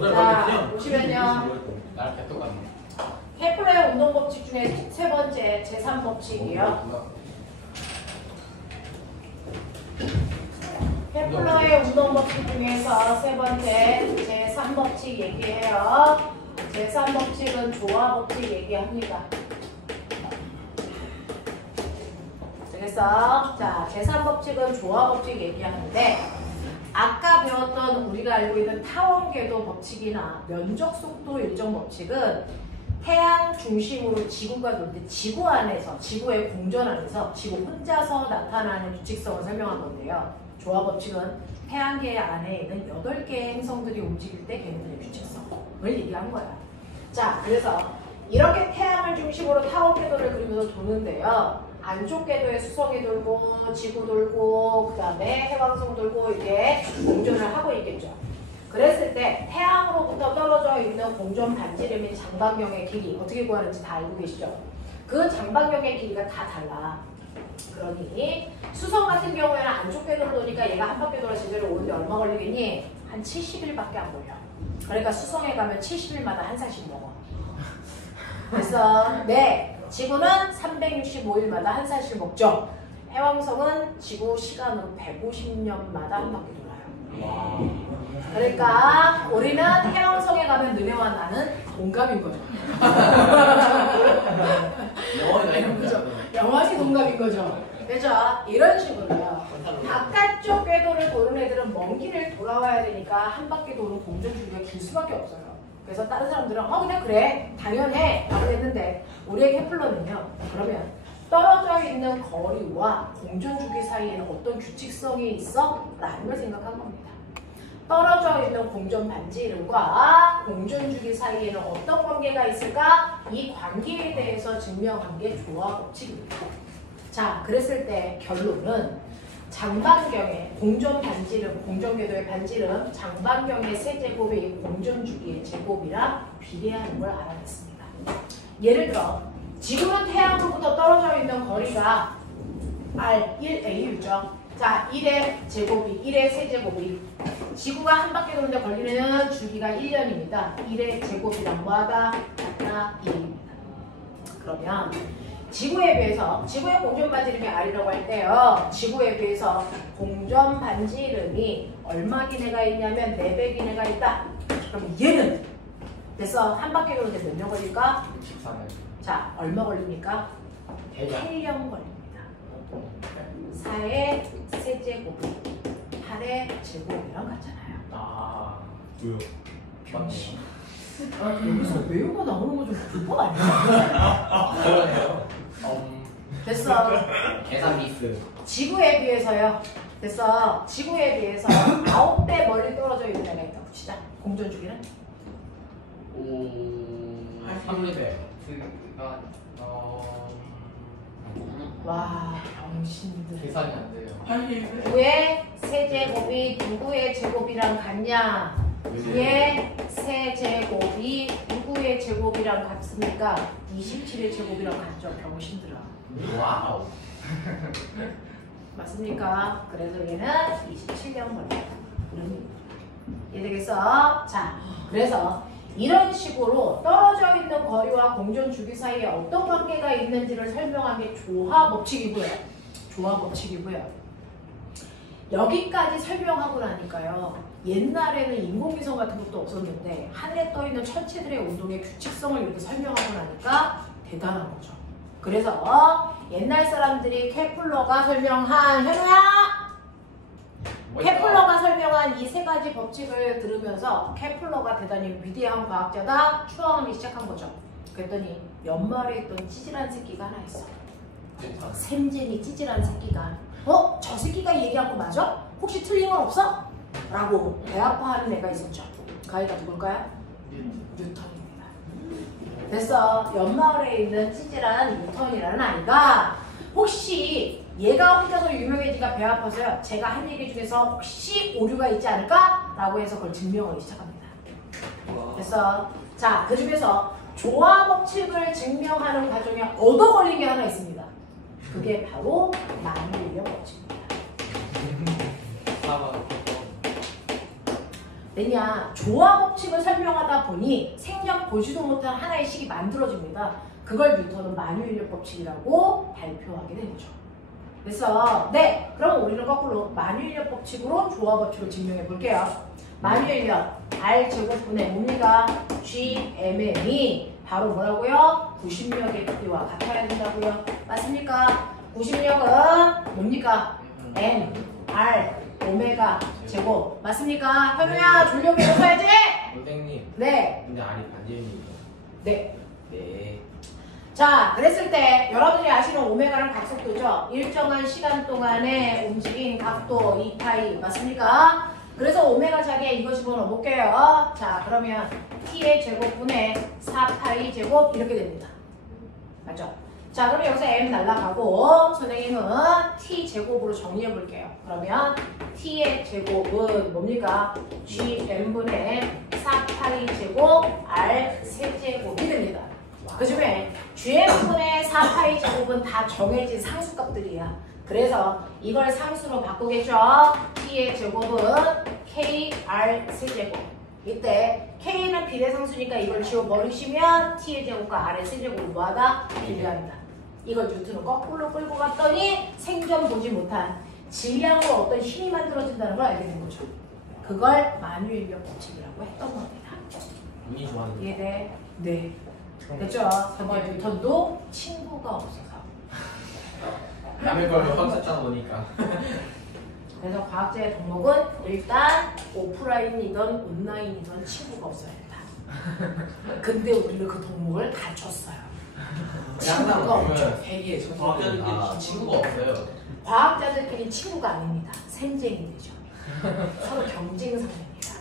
자, 보시면요. 나랑 똑같네. 케플러의 운동 법칙 중에 세 번째 제3 법칙이에요. 케플러의 운동 법칙 중에서 세 번째 제3 법칙 얘기해요. 제3 법칙은 조화 법칙 얘기합니다. 그래서 자, 제3 법칙은 조화 법칙 얘기하는데 아까 배웠던 우리가 알고 있는 타원궤도 법칙이나 면적 속도 일정 법칙은 태양 중심으로 지구가 돌 때 지구 안에서, 지구의 공전 안에서 지구 혼자서 나타나는 규칙성을 설명한 건데요. 조화 법칙은 태양계 안에 있는 8개의 행성들이 움직일 때 걔네들의 규칙성을 얘기한 거야. 자, 그래서 이렇게 태양을 중심으로 타원궤도를 그리면서 도는데요. 안쪽 궤도에 수성이 돌고 지구 돌고 그 다음에 해왕성 돌고 이렇게 공전을 하고 있겠죠. 그랬을 때 태양으로부터 떨어져 있는 공전 반지름인 장반경의 길이 어떻게 구하는지 다 알고 계시죠? 그 장반경의 길이가 다 달라. 그러니 수성 같은 경우에는 안쪽 궤도로 도니까 얘가 한 바퀴 돌아 제대로 오는데 얼마 걸리겠니? 한 70일밖에 안 걸려. 그러니까 수성에 가면 70일마다 한 살씩 먹어. 그래서 네, 지구는 365일마다 한 살씩 먹죠. 해왕성은 지구 시간으로 150년마다 한 바퀴 돌아요. 그러니까 우리는 해왕성에 가면 너네와 나는 동갑인 거죠. 영원히 동갑인 거죠. 그죠? 이런 식으로요. 바깥쪽 궤도를 도는 애들은 먼 길을 돌아와야 되니까 한 바퀴 도는 공전 주기가 길 수밖에 없어요. 그래서 다른 사람들은 그냥 그래 당연해 라고 했는데 우리의 케플러는요. 그러면 떨어져 있는 거리와 공전 주기 사이에는 어떤 규칙성이 있어? 라는 걸 생각한 겁니다. 떨어져 있는 공전 반지 이름과 공전 주기 사이에는 어떤 관계가 있을까? 이 관계에 대해서 증명한 게 조화 법칙입니다. 자, 그랬을 때 결론은 장반경의 공전 반지름, 공전궤도의 반지름, 장반경의 세제곱이 공전 주기의 제곱이랑 비례하는 걸 알아냈습니다. 예를 들어 지구는 태양으로부터 떨어져 있는 거리가 R1AU죠. 자, 1의 제곱이, 1의 세제곱이 지구가 한 바퀴 도는데 걸리는 주기가 1년입니다. 1의 제곱이랑 뭐하다? 같다 1입니다. 그러면 지구에 비해서, 지구의 공전 반지름이 R이라고 할 때요. 지구에 비해서 공전 반지름이 얼마 기내가 있냐면 4배 기내가 있다. 그럼 얘는 그래서 한 바퀴 도는데 몇 년 걸릴까? 64년. 자, 얼마 걸립니까? 8년 걸립니다. 4의 세제곱이 8의 제곱이랑 같잖아요. 아, 왜요? 병신. 여기서 외우가 나오는 거 좀 불법 아니야? 그러네요. 됐어. 계산 미스. 지구에 비해서요. 됐어. 지구에 비해서 9배 멀리 떨어져 있는 애가 있다. 붙이자. 공전 주기는? 오, 3배. 와, 병신들. 계산이 안 돼요. 9의 세제곱이 누구의 제곱이랑 같냐? 9의 세제곱이 누구의 제곱이랑 같습니까? 27의 제곱이랑 같죠. 병신들아. 와우. 맞습니까? 그래서 얘는 27년 걸려요. 이해되겠어? 자, 그래서 이런 식으로 떨어져 있는 거리와 공전 주기 사이에 어떤 관계가 있는지를 설명한 게 조화 법칙이고요. 조화 법칙이고요. 여기까지 설명하고 나니까요. 옛날에는 인공위성 같은 것도 없었는데 하늘에 떠 있는 천체들의 운동의 규칙성을 이렇게 설명하고 나니까 대단한 거죠. 그래서 옛날 사람들이 케플러가 설명한 현우야! 케플러가 설명한 이 세 가지 법칙을 들으면서 케플러가 대단히 위대한 과학자다 추앙하기 시작한 거죠. 그랬더니 연말에 있던 찌질한 새끼가 하나 있어. 샘쟁이 찌질한 새끼가 저 새끼가 얘기한 거 맞아? 혹시 틀린 건 없어? 라고 배 아파하는 애가 있었죠. 그 아이가 누굴까요? 뉴턴입니다. 됐어. 연마을에 있는 찌질한 뉴턴이라는 아이가 혹시 얘가 혼자서 유명해지가 배 아파서요. 제가 한 얘기 중에서 혹시 오류가 있지 않을까? 라고 해서 그걸 증명하기 시작합니다. 됐어. 자, 그 중에서 조화 법칙을 증명하는 과정에 얻어 걸린 게 하나 있습니다. 그게 바로 만유인력 법칙입니다. 왜냐? 조화 법칙을 설명하다 보니 생전 보지도 못한 하나의 식이 만들어집니다. 그걸 뉴턴은 만유인력 법칙이라고 발표하게 된 거죠. 그래서 네, 그럼 우리는 거꾸로 만유인력 법칙으로 조화 법칙을 증명해 볼게요. 만유인력 R제곱분의 뭡니까? GMM이 바로 뭐라고요? 구심력의 크기와 같아야 된다고요. 맞습니까? 구심력은 뭡니까? M, R, 오메가 제곱. 맞습니까? 현우야, 졸려면 읽어야지! 선생님. 네. 근데 알이 반지름이죠. 네. 네. 자, 그랬을 때 여러분들이 아시는 오메가는 각속도죠. 일정한 시간 동안에 움직인 각도 2파이 맞습니까? 그래서 오메가 자리에 이거 집어넣어볼게요. 자, 그러면 t의 제곱분의 4파이 제곱 이렇게 됩니다. 맞죠? 자, 그럼 여기서 m 날라가고 선생님은 t 제곱으로 정리해 볼게요. 그러면 t의 제곱은 뭡니까? gm분의 4파이 제곱 r 세제곱이 됩니다. 그 중에 gm분의 4파이 제곱은 다 정해진 상수값들이야. 그래서 이걸 상수로 바꾸겠죠. t의 제곱은 kr 세제곱. 이때 k는 비례상수니까 이걸 지워버리시면 t의 제곱과 r의 세제곱을 뭐하다? 비례합니다. 이걸 뉴턴은 거꾸로 끌고 갔더니 생전 보지 못한 질량으로 어떤 힘이 만들어진다는 걸 알게 된 거죠. 그걸 만유인력 법칙이라고 했던 겁니다. 운이 좋아하는 거. 이해돼? 네. 됐죠? 근데 뉴턴도 친구가 없어서. 남의 걸 확 찾다 보니까. 그래서 과학자의 덕목은 일단 오프라인이든 온라인이든 친구가 없어야 된다. 근데 우리는 그 덕목을 다 줬어요. 친구가 없죠. 세계에 과학자들끼리 친구가 없어요. 과학자들끼리 친구가 아닙니다. 생쟁이들이죠. 서로 경쟁 상대입니다.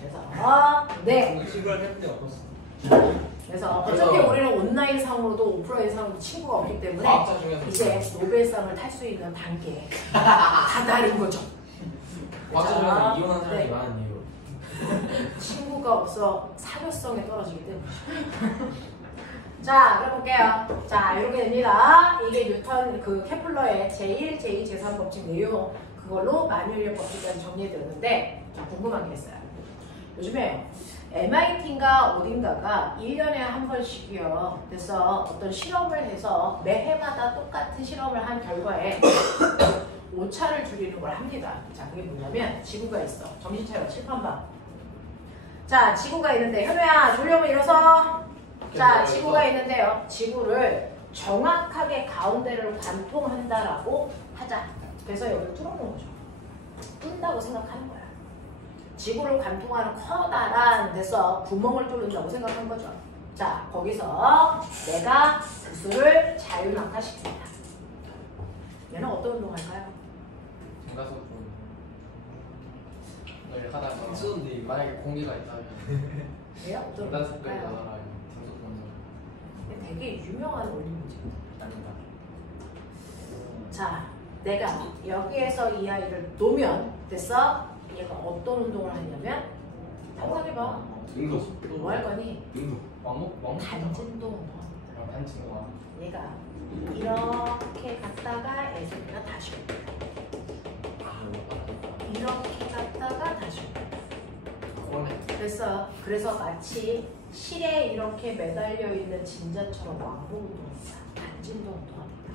그래서 네. 친구를 했는데 없었어. 그래서 어차피 우리는 온라인 상으로도 오프라인 상으로도 친구가 없기 때문에 과학자 중에서 이제 노벨상을 탈 수 있는 단계에 다다른 거죠. 과학자 중에서 이혼한 사람이 네. 많은 이유. 친구가 없어 사교성에 떨어지기 때문이죠. 자, 그럼 볼게요. 자, 이렇게 됩니다. 이게 뉴턴 그 케플러의 제1, 제2, 제3 법칙 내용 그걸로 만유인력 법칙까지 정리해드렸는데 자, 궁금한 게 있어요. 요즘에 MIT인가 어딘가가 1년에 한 번씩이요. 그래서 어떤 실험을 해서 매해마다 똑같은 실험을 한 결과에 오차를 줄이는 걸 합니다. 자, 그게 뭐냐면 지구가 있어. 정신 차려. 칠판 봐. 자, 지구가 있는데 현우야 졸려면 일어서. 자, 지구가 있는데요. 지구를 정확하게 가운데를 관통한다라고 하자. 그래서 여기를 뚫어놓은 거죠. 뚫는다고 생각하는 거야. 지구를 관통하는 커다란 데서 구멍을 뚫는다고 생각한 거죠. 자, 거기서 내가 구슬을 자유낙하시킵니다. 얘는 어떤 운동할까요? 가서 좀 하다가 있었는데 만약에 공기가 있다면 왜요? 어떤 중간속도에 운동할까요? 나가라 등속 운동 되게 유명한 원리 문제입니다. 아닌가? 자, 내가 여기에서 이 아이를 놓으면 됐어? 얘가 어떤 운동을 하냐면 상상해봐. 등록. 뭐 할 거니? 등록. 왕목? 단진도 운동. 단친구와 얘가 이렇게 갔다가 애새가 다시 오고 이렇게 갔다가 다시 오고 됐어. 그래서 마치 실에 이렇게 매달려 있는 진자처럼 왕복 운동입니다. 단진도 운동합니다.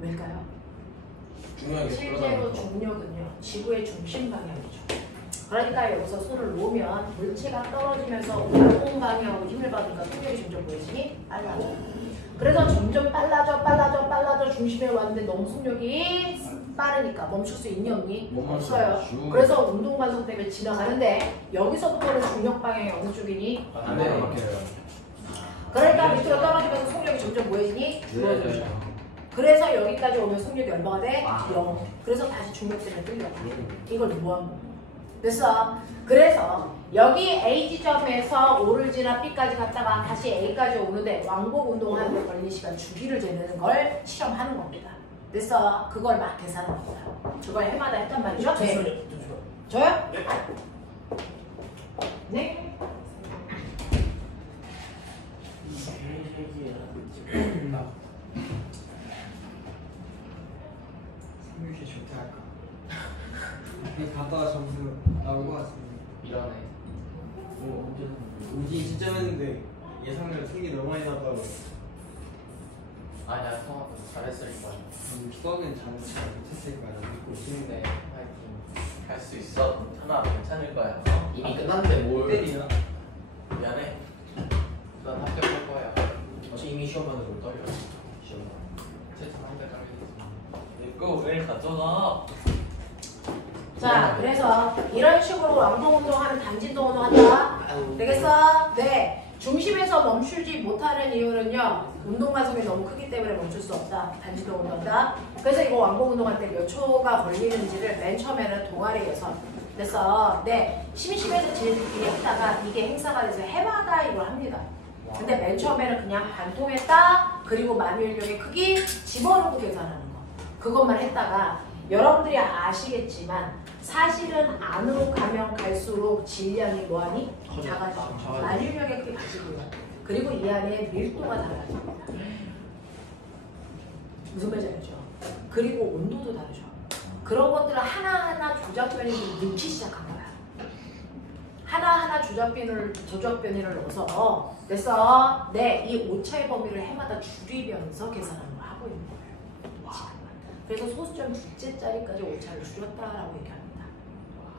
왜일까요? 중요하게 실제로 중력은요 지구의 중심 방향이죠. 그러니까 여기서 손을 놓으면 물체가 떨어지면서 왕공 방향으로 힘을 받으니까 속력이 점점 뭐해지니? 빨라져. 그래서 점점 빨라져 중심에 왔는데 너무 속력이 빠르니까 멈출 수 있니 없니? 못 멈춰. 없어요. 그래서 운동 간속 때문에 지나가는데 여기서부터는 중력 방향이 어느 쪽이니? 반대로 바뀌어요. 그러니까 밑으로 떨어지면서 속력이 점점 뭐해지니? 줄어들죠. 그래서 여기까지 오면 속력이 얼마가 돼? 0. 그래서 다시 중력 때문에 끌려가. 이걸 뭐한 거야? 됐어. 그래서 여기 A 지점에서 O를 지나 B까지 갔다가 다시 A까지 오는데 왕복 운동하는 데 걸리는 시간 주기를 재는 걸 실험하는 겁니다. 됐어. 그걸 막 계산한 겁니다. 저걸 해마다 했단 말이죠? 네. 저요? 네? 이렇게 좋게 할까? 갔다가 점수 나올 것 같습니다. 이러네. 우지 진짜 했는데 예상을 3개 너무 많이 나왔다고. 아니야, 성아 잘했을 거야. 수학은 잘 못했으니까 난 믿고 있는데. 네, 파이팅. 할 수 있어. 하나 괜찮을 거야. 이미 끝났는데 뭘? 때리야. 미안해. 넌 합격할 거야. 어제 이미 시험만으로 떨려. 시험만. 최초 한대 떨리지. 이거 왜 가져가? 자, 그래서 이런 식으로 왕동 운동하는 단진동 운동한다. 되겠어? 네. 중심에서 멈추지 못하는 이유는요. 운동 가속이 너무 크기 때문에 멈출 수 없다. 단진동 운동한다. 그래서 이거 왕복 운동할 때 몇 초가 걸리는지를 맨 처음에는 동아리에서 그래서 네. 심심해서 지네들끼리 했다가 이게 행사가 돼서 해마다 이걸 합니다. 근데 맨 처음에는 그냥 반통했다. 그리고 마유인력의 크기 집어넣고 계산하는 거. 그것만 했다가 여러분들이 아시겠지만 사실은 안으로 가면 갈수록 질량이 뭐하니? 작아져. 마유인력의 크기 가지고요. 그리고 이 안에 밀도가 달라집니다. 무슨 말인지 알죠? 그리고 온도도 다르죠. 그런 것들을 하나하나 조작변이 넣기 시작한 거야. 하나하나 조작변이를 넣어서 그래서 네, 이 오차의 범위를 해마다 줄이면서 계산을 하고 있는 거예요. 그래서 소수점 둘째 자리까지 오차를 줄였다라고 얘기합니다.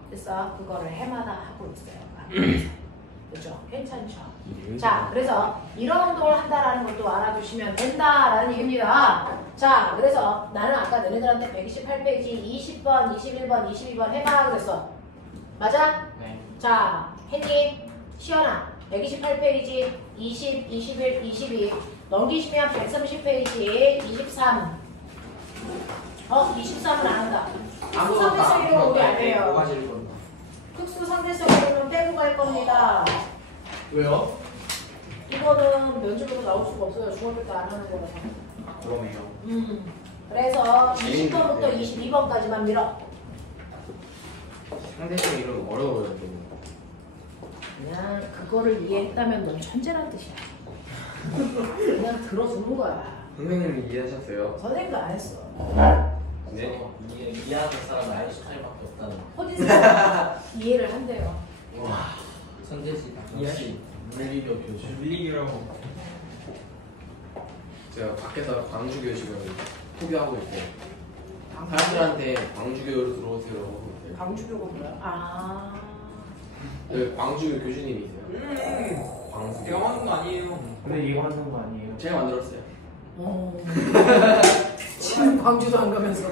그래서 그거를 해마다 하고 있어요. 그렇죠? 괜찮죠? 자, 그래서 이런 운동을 한다라는 것도 알아두시면 된다라는 얘기입니다. 자, 그래서 나는 아까 너네들한테 128페이지 20번, 21번, 22번 해봐 그랬어. 맞아? 네. 자, 했니? 시연아, 128페이지 20, 21, 22 넘기시면 130페이지 23 23은 안 한다. 특수 상대성 이름 우리 안 해요. 뭐가 제일 건가? 특수 상대성 이름은 빼고 갈 겁니다. 왜요? 이거는 면접으로 나올 수가 없어요. 중학교 때 안 하는 거라서. 그러네요. 그래서 20번부터 22번까지만 밀어. 상대적 이름 어려워요 좀. 그냥 그거를 이해했다면 넌 천재란 뜻이야. 그냥 들어주는 거야. 선생님이 이해하셨어요? 선생님도 안 했어. 네. 이해하는 사람은 아인슈타인밖에 없다는. 허진수가 이해를 한대요. 와, 천재시다. 이해하시. 물리교 교수. 밀리기라고. 제가 밖에서 광주교 지금 소개하고 있고 사람들한테 광주교로 들어오세요 하고 있어요. 광주교가 뭐야? 아. 네, 광주교 교수님이 있어요. 광수. 제가 만든 거 아니에요. 근데 이거 하는 거 아니에요? 제가 만들었어요. 지금 광주도 안 가면서.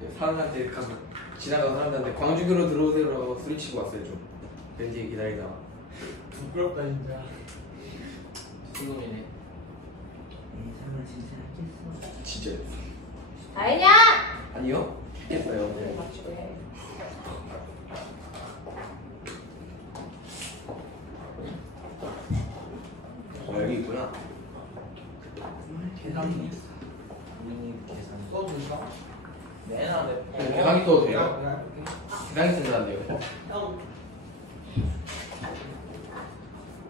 네, 사람한테 지나가는 사람들한테 광주교로 들어오세요라고 소리치고 왔어요 좀. 왠지 기다리다가. 부끄럽다 진짜. 수능이네. 예상을 진짜 했겠어. 진짜. 다혜냐? 아니요? 했어요. 네. 맞지 왜? 여기 있구나. 계산이 계산. 써준다. 내나 내. 대강이 떠도 돼요? 대강이 쓴다는데요. 형.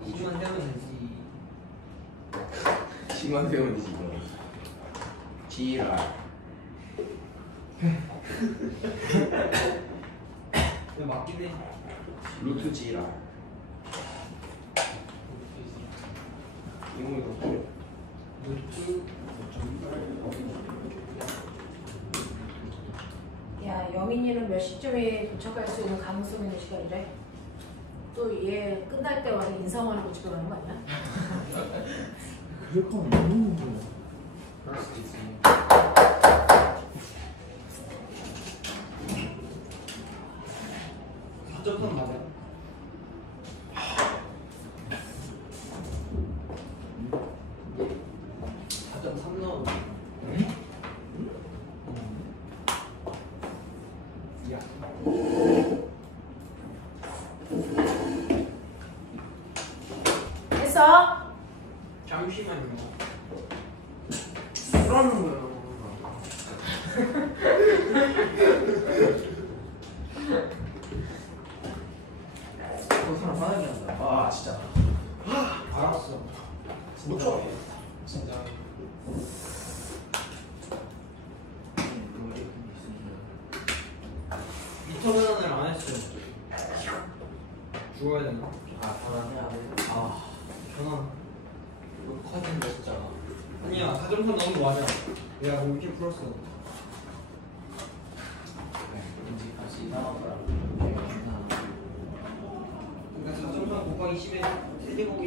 이주만 세면 되지. 지만 세우면 되지 이거. 지랄. 근데 맞긴 해. 루트 지랄. 이거 더 야, 영인이는 몇 시쯤에 도착할 수 있는 가능성 있는 시간이래? 또 얘 끝날 때 와서 인사하는 거 집에 가는 거 아니야? 그럴 거면 너무 힘들어. 그럴 수도 있지. 사점선 맞아. 사점3 넣어. 야. 됐어? 잠시만요. 그러는 거예요. 그 사람 화나게 한다. 아 진짜. 알았어. 진짜. 진짜. 미터 계산을 안 죽어야 되나? 아 변환해야 돼. 아 전화. 이거 커진 거 진짜. 아니야 4.3 넣은 거 맞아. 내가 그럼 이렇게 풀었어. 인지까지 나와보라고. 그러니까 4.3 곱하기 10에 세제곱이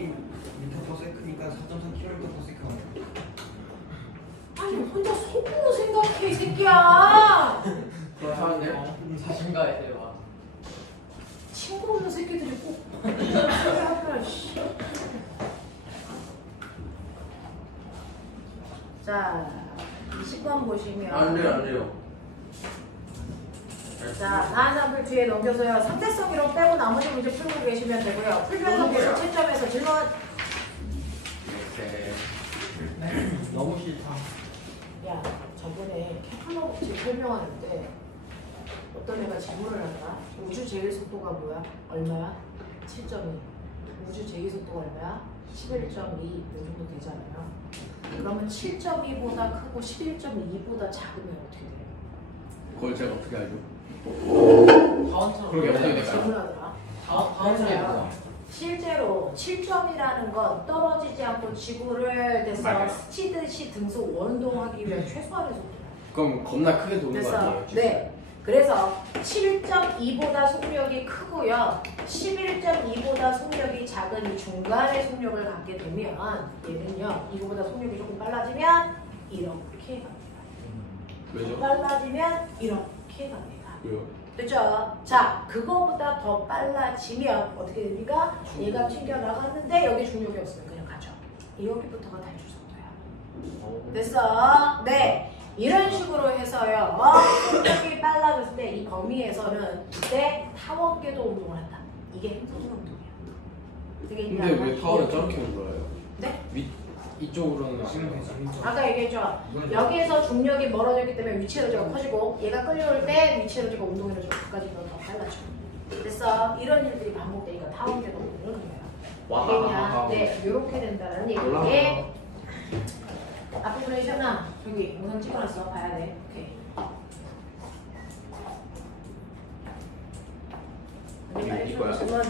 미터 퍼 세크니까 4.3 킬로미터 퍼 세크. 아니 혼자 속으로 생각해 이 새끼야. 그러면 자신과의 대화. 친구 없는 새끼들이 꼭 하더라, 씨. 자 20번 보시면 안 돼요. 자, 다음 사람들 뒤에 넘겨서요. 상대성 이론 빼고 나머지 문제 풀고 계시면 되고요. 풀면서 계속 채점해서 질문. 이렇게. 너무 싫다. 야, 저번에 캐팔러 법칙 설명하는데 어떤 애가 질문을 한다. 우주 제일 속도가 뭐야? 얼마야? 7.2. 우주 제일 속도가 얼마야? 11.2. 이 정도 되잖아요. 그러면 7.2보다 크고 11.2보다 작으면 어떻게 돼요? 그걸 제가 어떻게 알죠? 다운처럼. 그러게 어떻게 될까요? 질문하더라. 다운처럼. 실제로 7점이라는 건 떨어지지 않고 지구를 돼서 맞아요. 스치듯이 등속 원동하기 위한 최소한의 속도야. 그럼 겁나 크게 도는 거 됐어. 아니에요? 네. 그래서 7.2보다 속력이 크고요. 11.2보다 속력이 작은 이 중간의 속력을 갖게 되면 얘는요. 이거보다 속력이 조금 빨라지면 이렇게 갑니다. 왜죠? 빨라지면 이렇게 갑니다. 왜요? 그죠? 자, 그거보다 더 빨라지면 어떻게 됩니까? 얘가 튕겨나갔는데 여기 중력이 없으면 그냥 가죠. 여기부터가 탈출 속도야. 됐어? 네. 이런 식으로 해서요. 속력이 빨라졌을 때 이 범위에서는 그때 타원궤도 운동을 한다. 이게 행성운 운동이야. 되게 근데 왜 이해하나? 타워를 저렇게 올라요? 네? 이쪽으로는 지금 안 되지. 아까 얘기했죠. 여기에서 중력이 멀어졌기 때문에 위치 에너지가 커지고 얘가 끌려올 때 위치 에너지가 운동 에너지가 가까지보다 더 빨라져. 됐어. 이런 일들이 반복되니까 타원궤도 운동을 그래요. 그냥 네 이렇게 된다는 얘기인데 앞부분에 셨나 저기 영상 찍어놨어. 봐야 돼. 오케이. 이거야? 질문.